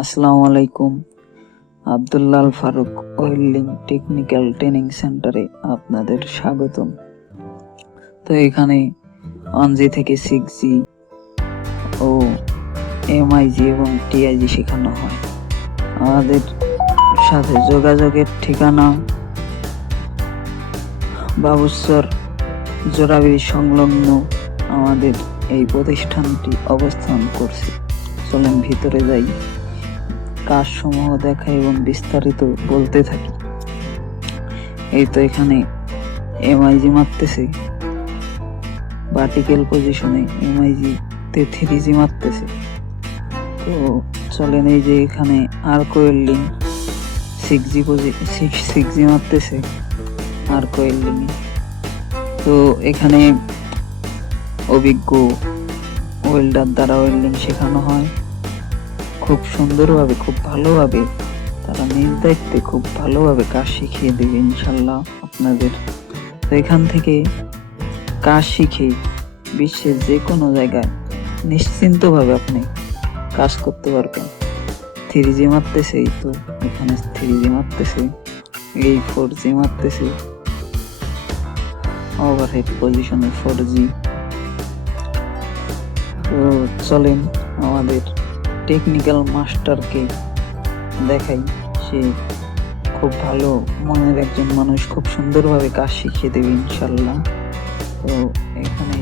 আসসালামু আলাইকুম। Abdullah Al Faruk welding technical training সেন্টারে আপনাদের স্বাগতম। তো এখানে 1G থেকে 6G ও MIG এবং TIG শেখানো হয়। আমাদের সাথে যোগাযোগের ঠিকানা বাবুসর জোড়াবিড়ি সংলগ্ন আমাদের এই প্রতিষ্ঠানটি অবস্থান করছে। চলেন ভিতরে যাই, কাজসমূহ দেখা এবং বিস্তারিত বলতে থাকি। এই তো এখানে MIG মারতেছে, ভার্টিক্যাল পজিশনে MIG তে 3G মারতেছে। তো চলেন, এই যে এখানে আর্ক ওয়েল্ডিং 6G মারতেছে আর্ক ওয়েল্ডিং। তো এখানে অভিজ্ঞ ওয়েল্ডার দ্বারা ওয়েল্ডিং শেখানো হয় খুব সুন্দরভাবে, খুব ভালোভাবে। তারা নিজ দায়িত্বে খুব ভালোভাবে কাজ শিখিয়ে দেবে ইনশাল্লাহ আপনাদের। তো এখান থেকে কাজ শিখে বিশ্বের যে কোনো জায়গায় নিশ্চিন্তভাবে আপনি কাজ করতে পারবেন। 3G মারতেছে, এই তো এখানে 3G মারতেছে, এই 4G মারতেছে, ওভারহেড পজিশনে 4G। তো চলেন আমাদের টেকনিক্যাল মাস্টারকে দেখাই। সে খুব ভালো মনের একজন মানুষ, খুব সুন্দরভাবে কাজ শিখিয়ে দেবে ইনশাল্লাহ। তো এখানে